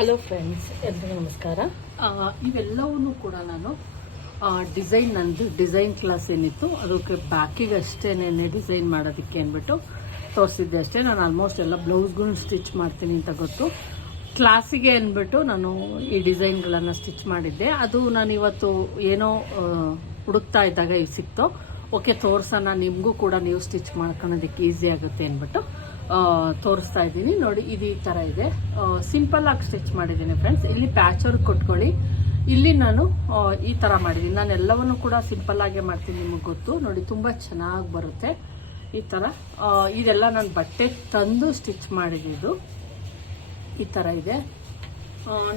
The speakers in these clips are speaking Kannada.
ಹಲೋ ಫ್ರೆಂಡ್ಸ್ ಎಲ್ರಿಗೂ ನಮಸ್ಕಾರ. ಇವೆಲ್ಲವನ್ನೂ ಕೂಡ ನಾನು ಡಿಸೈನ್ ನಂದು ಡಿಸೈನ್ ಕ್ಲಾಸ್ ಏನಿತ್ತು, ಅದಕ್ಕೆ ಬ್ಯಾಕಿಗೆ ಅಷ್ಟೇನೆ ಡಿಸೈನ್ ಮಾಡೋದಕ್ಕೆ ಅಂದ್ಬಿಟ್ಟು ತೋರಿಸಿದ್ದೆ ಅಷ್ಟೇ. ನಾನು ಆಲ್ಮೋಸ್ಟ್ ಎಲ್ಲ ಬ್ಲೌಸ್ಗೂ ಸ್ಟಿಚ್ ಮಾಡ್ತೀನಿ ಅಂತ ಗೊತ್ತು. ಕ್ಲಾಸಿಗೆ ಅಂದ್ಬಿಟ್ಟು ನಾನು ಈ ಡಿಸೈನ್ಗಳನ್ನು ಸ್ಟಿಚ್ ಮಾಡಿದ್ದೆ. ಅದು ನಾನು ಇವತ್ತು ಏನೋ ಹುಡುಕ್ತಾ ಇದ್ದಾಗ ಸಿಕ್ತೋ. ಓಕೆ ತೋರ್ಸೋಣ, ನಿಮಗೂ ಕೂಡ ನೀವು ಸ್ಟಿಚ್ ಮಾಡ್ಕೊಳೋದಕ್ಕೆ ಈಸಿ ಆಗುತ್ತೆ ಅಂದ್ಬಿಟ್ಟು. ತೋರಿಸ್ತಾ ಇದ್ದೀನಿ. ನೋಡಿ, ಇದು ಈ ಥರ ಇದೆ. ಸಿಂಪಲ್ ಆಗಿ ಸ್ಟಿಚ್ ಮಾಡಿದ್ದೀನಿ ಫ್ರೆಂಡ್ಸ್ ಇಲ್ಲಿ ಪ್ಯಾಚ್ ವರ್ಕ್ ಕೊಟ್ಕೊಳ್ಳಿ. ಇಲ್ಲಿ ನಾನು ಈ ಥರ ಮಾಡಿದ್ದೀನಿ. ನಾನು ಎಲ್ಲವನ್ನು ಕೂಡ ಸಿಂಪಲ್ ಆಗೇ ಮಾಡ್ತೀನಿ ನಿಮಗೆ ಗೊತ್ತು. ನೋಡಿ, ತುಂಬ ಚೆನ್ನಾಗಿ ಬರುತ್ತೆ ಈ ಥರ ಇದೆಲ್ಲ ನಾನು ಬಟ್ಟೆ ತಂದು ಸ್ಟಿಚ್ ಮಾಡಿದ್ದು ಈ ಥರ ಇದೆ.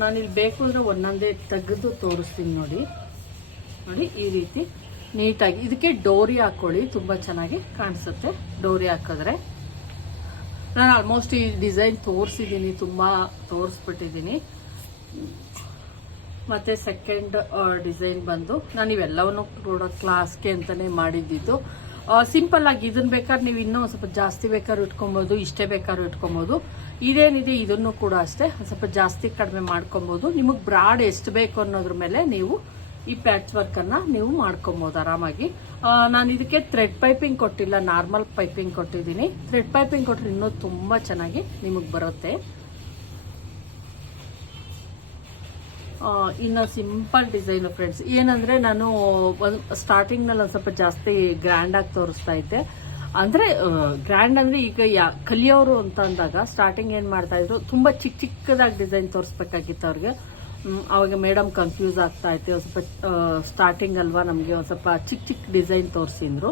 ನಾನಿಲ್ಲಿ ಬೇಕು ಅಂದರೆ ಒಂದೊಂದೇ ತೆಗೆದು ತೋರಿಸ್ತೀನಿ ನೋಡಿ. ನೋಡಿ, ಈ ರೀತಿ ನೀಟಾಗಿ. ಇದಕ್ಕೆ ಡೋರಿ ಹಾಕ್ಕೊಳ್ಳಿ ತುಂಬ ಚೆನ್ನಾಗಿ ಕಾಣಿಸುತ್ತೆ. ಡೋರಿ ಹಾಕಿದ್ರೆ. ನಾನು ಆಲ್ಮೋಸ್ಟ್ ಈ ಡಿಸೈನ್ ತೋರಿಸಿದ್ದೀನಿ ತುಂಬ ತೋರಿಸ್ಬಿಟ್ಟಿದ್ದೀನಿ ಮತ್ತು ಸೆಕೆಂಡ್ ಡಿಸೈನ್ ಬಂದು ನಾನು ಇವೆಲ್ಲವನ್ನು ಕೂಡ ಕ್ಲಾಸ್ಗೆ ಅಂತಲೇ ಮಾಡಿದ್ದಿದ್ದು ಸಿಂಪಲ್ ಆಗಿ ಇದನ್ನ ಬೇಕಾದ್ರೆ ನೀವು ಇನ್ನೂ ಸ್ವಲ್ಪ ಜಾಸ್ತಿ ಬೇಕಾದ್ರೂ ಇಟ್ಕೊಬೋದು, ಇಷ್ಟೇ ಬೇಕಾದ್ರೂ ಇಟ್ಕೊಬೋದು. ಇದೇನಿದೆ, ಇದನ್ನು ಕೂಡ ಅಷ್ಟೇ ಸ್ವಲ್ಪ ಜಾಸ್ತಿ ಕಡಿಮೆ ಮಾಡ್ಕೊಬೋದು. ನಿಮಗೆ ಬ್ರಾಡ್ ಎಷ್ಟು ಬೇಕು ಅನ್ನೋದ್ರ ಮೇಲೆ ನೀವು ಈ ಪ್ಯಾಚ್ ವರ್ಕನ್ನು ನೀವು ಮಾಡ್ಕೊಬಹುದು ಆರಾಮಾಗಿ. ನಾನು ಇದಕ್ಕೆ ಥ್ರೆಡ್ ಪೈಪಿಂಗ್ ಕೊಟ್ಟಿಲ್ಲ ನಾರ್ಮಲ್ ಪೈಪಿಂಗ್ ಕೊಟ್ಟಿದ್ದೀನಿ. ಥ್ರೆಡ್ ಪೈಪಿಂಗ್ ಕೊಟ್ಟರೆ ಇನ್ನೂ ತುಂಬಾ ಚೆನ್ನಾಗಿ ನಿಮಗೆ ಬರುತ್ತೆ. ಇನ್ನು ಸಿಂಪಲ್ ಡಿಸೈನು ಫ್ರೆಂಡ್ಸ್ ಏನಂದ್ರೆ ನಾನು ಸ್ಟಾರ್ಟಿಂಗ್ ಸ್ಟಾರ್ಟಿಂಗ್ನಲ್ಲಿ ಒಂದು ಸ್ವಲ್ಪ ಜಾಸ್ತಿ ಗ್ರ್ಯಾಂಡ್ ಆಗಿ ತೋರಿಸ್ತಾ ಇದ್ದೆ. ಅಂದ್ರೆ ಗ್ರ್ಯಾಂಡ್ ಅಂದ್ರೆ ಈಗ ಯಾ, ಕಲಿಯೋರು ಅಂತ ಅಂದಾಗ ಸ್ಟಾರ್ಟಿಂಗ್ ಏನ್ ಮಾಡ್ತಾ ಇದ್ರು, ತುಂಬಾ ಚಿಕ್ಕ ಚಿಕ್ಕದಾಗಿ ಡಿಸೈನ್ ತೋರಿಸ್ಬೇಕಾಗಿತ್ತು ಅವ್ರಿಗೆ. ಅವಾಗ ಮೇಡಮ್ ಕನ್ಫ್ಯೂಸ್ ಆಗ್ತಾ ಇತ್ತು. ಸ್ವಲ್ಪ ಸ್ಟಾರ್ಟಿಂಗ್ ಅಲ್ವಾ ನಮಗೆ ಒಂದು ಸ್ವಲ್ಪ ಚಿಕ್ಕ ಚಿಕ್ಕ ಡಿಸೈನ್ ತೋರಿಸಿದ್ರು.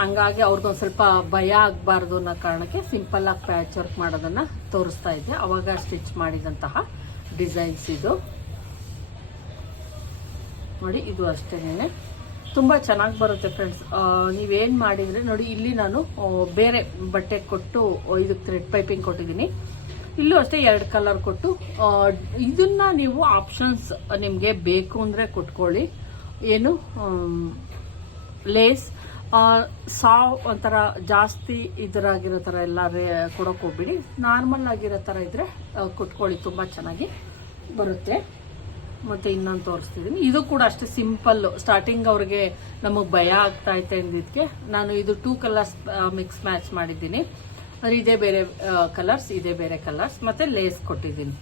ಹಂಗಾಗಿ ಅವ್ರಿಗೊಂದು ಸ್ವಲ್ಪ ಭಯ ಆಗಬಾರ್ದು ಅನ್ನೋ ಕಾರಣಕ್ಕೆ ಸಿಂಪಲ್ ಆಗಿ ಪ್ಯಾಚ್ ವರ್ಕ್ ಮಾಡೋದನ್ನು ತೋರಿಸ್ತಾ ಇದ್ದೆ. ಅವಾಗ ಸ್ಟಿಚ್ ಮಾಡಿದಂತಹ ಡಿಸೈನ್ಸ್ ಇದು. ನೋಡಿ, ಇದು ಅಷ್ಟೇನೆ ತುಂಬ ಚೆನ್ನಾಗಿ ಬರುತ್ತೆ ಫ್ರೆಂಡ್ಸ್ ನೀವೇನು ಮಾಡಿದರೆ, ನೋಡಿ, ಇಲ್ಲಿ ನಾನು ಬೇರೆ ಬಟ್ಟೆ ಕೊಟ್ಟು ಇದಕ್ಕೆ ಥ್ರೆಡ್ ಪೈಪಿಂಗ್ ಕೊಟ್ಟಿದ್ದೀನಿ. ಇಲ್ಲೂ ಅಷ್ಟೇ ಎರಡು ಕಲರ್ ಕೊಟ್ಟು ಇದನ್ನ ನೀವು ಆಪ್ಷನ್ಸ್ ನಿಮಗೆ ಬೇಕು ಅಂದರೆ ಕೊಟ್ಕೊಳ್ಳಿ. ಏನು ಲೇಸ್ ಸಾವ್ ಒಂಥರ ಜಾಸ್ತಿ ಇದರಾಗಿರೋ ಥರ ಎಲ್ಲ ರೇ, ಕೊಡೋಕೆ ಹೋಗ್ಬಿಡಿ. ನಾರ್ಮಲ್ ಆಗಿರೋ ಥರ ಇದ್ರೆ ಕೊಟ್ಕೊಳ್ಳಿ, ತುಂಬ ಚೆನ್ನಾಗಿ ಬರುತ್ತೆ. ಮತ್ತೆ ಇನ್ನೊಂದು ತೋರಿಸ್ತಿದ್ದೀನಿ ಇದು ಕೂಡ ಅಷ್ಟೇ ಸಿಂಪಲ್ ಸ್ಟಾರ್ಟಿಂಗ್ ಅವ್ರಿಗೆ ನಮಗೆ ಭಯ ಆಗ್ತಾ ಐತೆ ಅಂದಿದ್ದಕ್ಕೆ ನಾನು ಇದು ಟೂ ಕಲರ್ಸ್ ಮಿಕ್ಸ್ ಮ್ಯಾಚ್ ಮಾಡಿದ್ದೀನಿ. ಇದೇ ಬೇರೆ ಕಲರ್ಸ್ ಇದೇ ಬೇರೆ ಕಲರ್ಸ್ ಮತ್ತೆ ಲೇಸ್ ಕೊಟ್ಟಿದ್ದೀನಿ.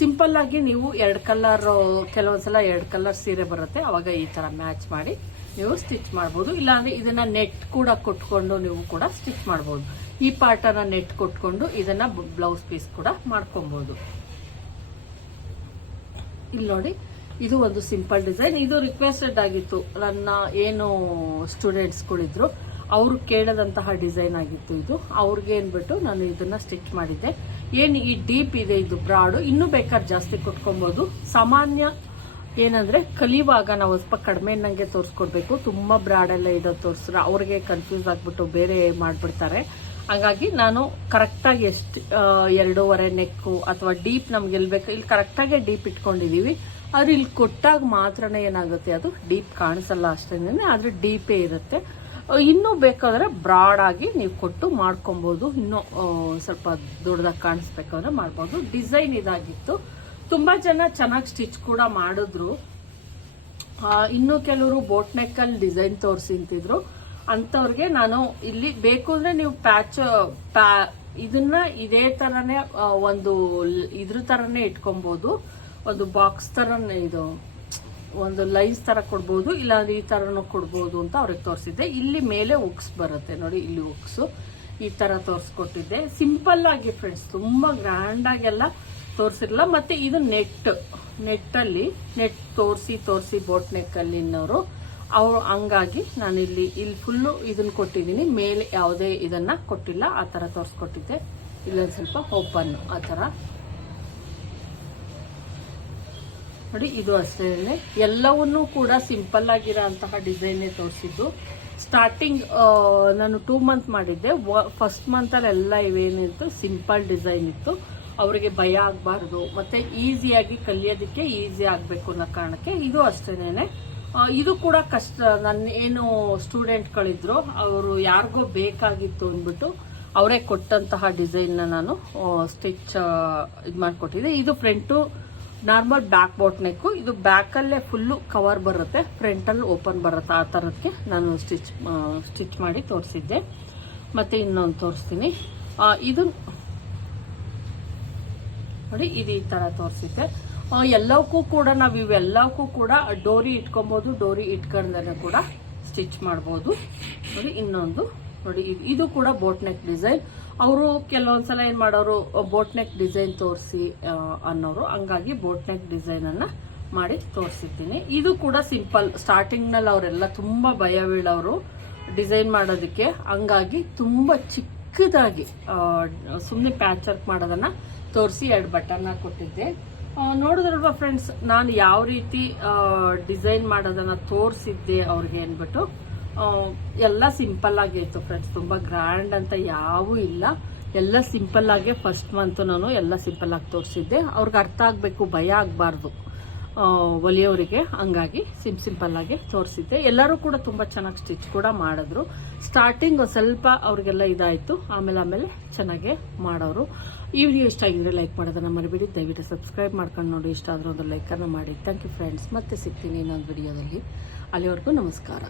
ಸಿಂಪಲ್ ಆಗಿ ನೀವು ಎರಡು ಕಲರ್ ಕೆಲವೊಂದ್ಸಲ ಎರಡು ಕಲರ್ ಸೀರೆ ಬರುತ್ತೆ. ಅವಾಗ ಈ ತರ ಮ್ಯಾಚ್ ಮಾಡಿ ನೀವು ಸ್ಟಿಚ್ ಮಾಡ್ಬೋದು. ಇಲ್ಲಾಂದರೆ ಇದನ್ನ ನೆಟ್ ಕೂಡ ಕೊಟ್ಕೊಂಡು ನೀವು ಕೂಡ ಸ್ಟಿಚ್ ಮಾಡ್ಬೋದು. ಈ ಪಾರ್ಟನ್ನು ನೆಟ್ ಕೊಟ್ಕೊಂಡು ಇದನ್ನ ಬ್ಲೌಸ್ ಪೀಸ್ ಕೂಡ ಮಾಡ್ಕೊಬೋದು. ಇಲ್ಲಿ ನೋಡಿ, ಇದು ಒಂದು ಸಿಂಪಲ್ ಡಿಸೈನ್ ಇದು ರಿಕ್ವೆಸ್ಟೆಡ್ ಆಗಿತ್ತು. ನನ್ನ ಏನು ಸ್ಟೂಡೆಂಟ್ಸ್ಗಳಿದ್ರು ಅವ್ರು ಕೇಳದಂತಹ ಡಿಸೈನ್ ಆಗಿತ್ತು ಇದು. ಅವ್ರಿಗೆ ಏನ್ಬಿಟ್ಟು ನಾನು ಇದನ್ನ ಸ್ಟಿಚ್ ಮಾಡಿದ್ದೆ. ಏನು ಈ ಡೀಪ್ ಇದೆ, ಇದು ಬ್ರಾಡು, ಇನ್ನೂ ಬೇಕಾದ್ರೆ ಜಾಸ್ತಿ ಕೊಟ್ಕೊಬೋದು. ಸಾಮಾನ್ಯ ಏನಂದ್ರೆ ಕಲಿಯುವಾಗ ನಾವು ಸ್ವಲ್ಪ ಕಡಿಮೆ ನಂಗೆ ತೋರಿಸ್ಕೊಡ್ಬೇಕು. ತುಂಬಾ ಬ್ರಾಡ್ ಎಲ್ಲ ಇಡೋದು ತೋರಿಸಿದ್ರೆ ಅವ್ರಿಗೆ ಕನ್ಫ್ಯೂಸ್ ಆಗ್ಬಿಟ್ಟು ಬೇರೆ ಮಾಡ್ಬಿಡ್ತಾರೆ. ಹಾಗಾಗಿ ನಾನು ಕರೆಕ್ಟಾಗಿ ಎಷ್ಟು ಎರಡೂವರೆ ನೆಕ್ಕು ಅಥವಾ ಡೀಪ್ ನಮ್ಗೆ ಎಲ್ಲಿ ಬೇಕು ಇಲ್ಲಿ ಕರೆಕ್ಟಾಗೆ ಡೀಪ್ ಇಟ್ಕೊಂಡಿದೀವಿ. ಆದ್ರೆ ಇಲ್ಲಿ ಕೊಟ್ಟಾಗ ಮಾತ್ರನೇ ಏನಾಗುತ್ತೆ, ಅದು ಡೀಪ್ ಕಾಣಿಸಲ್ಲ ಅಷ್ಟೇನೆ, ಆದ್ರೆ ಡೀಪೇ ಇರುತ್ತೆ. ಇನ್ನೂ ಬೇಕಾದ್ರೆ ಬ್ರಾಡ್ ಆಗಿ ನೀವು ಕೊಟ್ಟು ಮಾಡ್ಕೊಬೋದು. ಇನ್ನೂ ಸ್ವಲ್ಪ ದೊಡ್ಡದಾಗಿ ಕಾಣಿಸ್ಬೇಕಾದ್ರೆ ಮಾಡ್ಬೋದು. ಡಿಸೈನ್ ಇದಾಗಿತ್ತು. ತುಂಬಾ ಜನ ಚೆನ್ನಾಗಿ ಸ್ಟಿಚ್ ಕೂಡ ಮಾಡಿದ್ರು. ಇನ್ನೂ ಕೆಲವರು ಬೋಟ್ ನೆಕ್ಕಲ್ಲಿ ಡಿಸೈನ್ ತೋರಿಸಿಂತಿದ್ರು. ಅಂಥವ್ರಿಗೆ ನಾನು ಇಲ್ಲಿ ಬೇಕು ಅಂದರೆ ನೀವು ಪ್ಯಾಚ್ ಪ್ಯಾ ಇದನ್ನ ಇದೇ ತರನೇ ಒಂದು, ಇದ್ರ ತರನೇ ಇಟ್ಕೊಬಹುದು ಒಂದು ಬಾಕ್ಸ್ ಥರನೇ ಇದು. ಒಂದು ಲೈನ್ಸ್ ತರ ಕೊಡ್ಬೋದು, ಇಲ್ಲಾಂದ್ರೆ ಈ ತರನು ಕೊಡ್ಬೋದು ಅಂತ ಅವ್ರಿಗೆ ತೋರಿಸಿದ್ದೆ. ಇಲ್ಲಿ ಮೇಲೆ ಉಕ್ಸ್ ಬರುತ್ತೆ. ನೋಡಿ, ಇಲ್ಲಿ ಉಕ್ಸು. ಈ ತರ ತೋರಿಸ್ಕೊಟ್ಟಿದ್ದೆ. ಸಿಂಪಲ್ ಆಗಿ ಫ್ರೆಂಡ್ಸ್ ತುಂಬಾ ಗ್ರ್ಯಾಂಡ್ ಆಗೆಲ್ಲ ತೋರಿಸಿರಲ್ಲ ಮತ್ತೆ ಇದು ನೆಟ್ ಅಲ್ಲಿ ನೆಟ್ ತೋರಿಸಿ ತೋರಿಸಿ ಬೋಟ್ ನೆಕ್ ಅಲ್ಲಿ ಇನ್ನವರು ಅವ್ರು ಹಂಗಾಗಿ ನಾನು ಇಲ್ಲಿ ಫುಲ್ಲು ಇದನ್ನ ಕೊಟ್ಟಿದ್ದೀನಿ. ಮೇಲೆ ಯಾವುದೇ ಇದನ್ನ ಕೊಟ್ಟಿಲ್ಲ. ಆ ತರ ತೋರಿಸ್ಕೊಟ್ಟಿದ್ದೆ. ಇಲ್ಲೊಂದು ಸ್ವಲ್ಪ ಓಪನ್ ಆ ತರ. ನೋಡಿ, ಇದು ಅಷ್ಟೇ ಎಲ್ಲವನ್ನೂ ಕೂಡ ಸಿಂಪಲ್ ಆಗಿರೋ ಅಂತಹ ಡಿಸೈನೇ ತೋರಿಸಿದ್ದು. ಸ್ಟಾರ್ಟಿಂಗ್ ನಾನು ಟೂ ಮಂತ್ ಮಾಡಿದ್ದೆ. ಫಸ್ಟ್ ಮಂತಲ್ಲಿ ಎಲ್ಲ ಇವೇನಿತ್ತು ಸಿಂಪಲ್ ಡಿಸೈನ್ ಇತ್ತು. ಅವರಿಗೆ ಭಯ ಆಗಬಾರ್ದು. ಮತ್ತೆ ಈಸಿಯಾಗಿ ಕಲಿಯೋದಕ್ಕೆ ಈಸಿ ಆಗಬೇಕು ಅನ್ನೋ ಕಾರಣಕ್ಕೆ ಇದು ಅಷ್ಟೇನೆ ಇದು ಕೂಡ ಕಷ್ಟ. ನನ್ನ ಏನು ಸ್ಟೂಡೆಂಟ್ಗಳಿದ್ರು ಅವರು ಯಾರಿಗೋ ಬೇಕಾಗಿತ್ತು ಅಂದ್ಬಿಟ್ಟು ಅವರೇ ಕೊಟ್ಟಂತಹ ಡಿಸೈನ್ನ ನಾನು ಸ್ಟಿಚ್ ಇದು ಮಾಡಿಕೊಟ್ಟಿದ್ದೆ ಇದು front normal back boat neck. ಇದು ಬ್ಯಾಕಲ್ಲೇ ಫುಲ್ಲು ಕವರ್ ಬರುತ್ತೆ. ಫ್ರಂಟಲ್ಲಿ ಓಪನ್ ಬರುತ್ತೆ ಆ ಥರಕ್ಕೆ ನಾನು ಸ್ಟಿಚ್ ಸ್ಟಿಚ್ ಮಾಡಿ ತೋರಿಸಿದ್ದೆ. ಮತ್ತು ಇನ್ನೊಂದು ತೋರಿಸ್ತೀನಿ. ಇದು ನೋಡಿ, ಇದು ಈ ಥರ ತೋರಿಸಿದ್ದೆ. ಎಲ್ಲವಕ್ಕೂ ಕೂಡ ನಾವು ಇವೆಲ್ಲವಕ್ಕೂ ಕೂಡ ಡೋರಿ ಇಟ್ಕೊಬಹುದು ಡೋರಿ ಇಟ್ಕೊಂಡೇ ಕೂಡ ಸ್ಟಿಚ್ ಮಾಡ್ಬೋದು. ನೋಡಿ, ಇನ್ನೊಂದು. ನೋಡಿ, ಇದು ಕೂಡ ಬೋಟ್ ನೆಕ್ ಡಿಸೈನ್. ಅವರು ಕೆಲವೊಂದ್ಸಲ ಏನು ಮಾಡೋರು ಬೋಟ್ ಡಿಸೈನ್ ತೋರಿಸಿ ಅನ್ನೋರು. ಹಂಗಾಗಿ ಬೋಟ್ ನೆಕ್ ಡಿಸೈನನ್ನು ಮಾಡಿ ತೋರಿಸಿದ್ದೀನಿ ಇದು ಕೂಡ ಸಿಂಪಲ್ ಸ್ಟಾರ್ಟಿಂಗ್ನಲ್ಲಿ ಅವರೆಲ್ಲ ತುಂಬ ಭಯ ಬೀಳೋರು ಡಿಸೈನ್ ಮಾಡೋದಕ್ಕೆ. ಹಂಗಾಗಿ ತುಂಬ ಚಿಕ್ಕದಾಗಿ ಸುಮ್ಮನೆ ಪ್ಯಾಚ್ ವರ್ಕ್ ಮಾಡೋದನ್ನ ತೋರಿಸಿ ಎರಡು ಬಟನ್ನ ಕೊಟ್ಟಿದ್ದೆ. ನೋಡಿದ್ರಲ್ವಾ ಫ್ರೆಂಡ್ಸ್ ನಾನು ಯಾವ ರೀತಿ ಡಿಸೈನ್ ಮಾಡೋದನ್ನ ತೋರಿಸಿದ್ದೆ ಅವ್ರಿಗೆ ಅಂದ್ಬಿಟ್ಟು. ಎಲ್ಲ ಸಿಂಪಲ್ ಆಗಿತ್ತು ಫ್ರೆಂಡ್ಸ್ ತುಂಬ ಗ್ರ್ಯಾಂಡ್ ಅಂತ ಯಾವೂ ಇಲ್ಲ. ಎಲ್ಲ ಸಿಂಪಲ್ ಆಗಿ ಫಸ್ಟ್ ಮಂತ್ ನಾನು ಎಲ್ಲ ಸಿಂಪಲ್ ಆಗಿ ತೋರಿಸಿದ್ದೆ. ಅವ್ರಿಗೆ ಅರ್ಥ ಆಗಬೇಕು, ಭಯ ಆಗಬಾರ್ದು ಒಲಿಯೋರಿಗೆ. ಹಂಗಾಗಿ ಸಿಂಪಲ್ ಆಗಿ ತೋರಿಸಿದ್ದೆ. ಎಲ್ಲರೂ ಕೂಡ ತುಂಬ ಚೆನ್ನಾಗಿ ಸ್ಟಿಚ್ ಕೂಡ ಮಾಡಿದ್ರು. ಸ್ಟಾರ್ಟಿಂಗ್ ಸ್ವಲ್ಪ ಅವ್ರಿಗೆಲ್ಲ ಇದಾಯಿತು. ಆಮೇಲೆ ಆಮೇಲೆ ಚೆನ್ನಾಗೆ ಮಾಡೋರು. ಈ ವಿಡಿಯೋ ಇಷ್ಟ ಆಗಿದ್ರೆ ಲೈಕ್ ಮಾಡೋದನ್ನ ಮರಿಬೇಡಿ. ದಯವಿಟ್ಟು ಸಬ್ಸ್ಕ್ರೈಬ್ ಮಾಡ್ಕೊಂಡು ನೋಡಿ. ಇಷ್ಟ ಆದರೂ ಒಂದು ಲೈಕನ್ನು ಮಾಡಿ. ಥ್ಯಾಂಕ್ ಯು ಫ್ರೆಂಡ್ಸ್ ಮತ್ತೆ ಸಿಗ್ತೀನಿ ಇನ್ನೊಂದು ವಿಡಿಯೋದಲ್ಲಿ ಅಲ್ಲಿವರೆಗೂ ನಮಸ್ಕಾರ.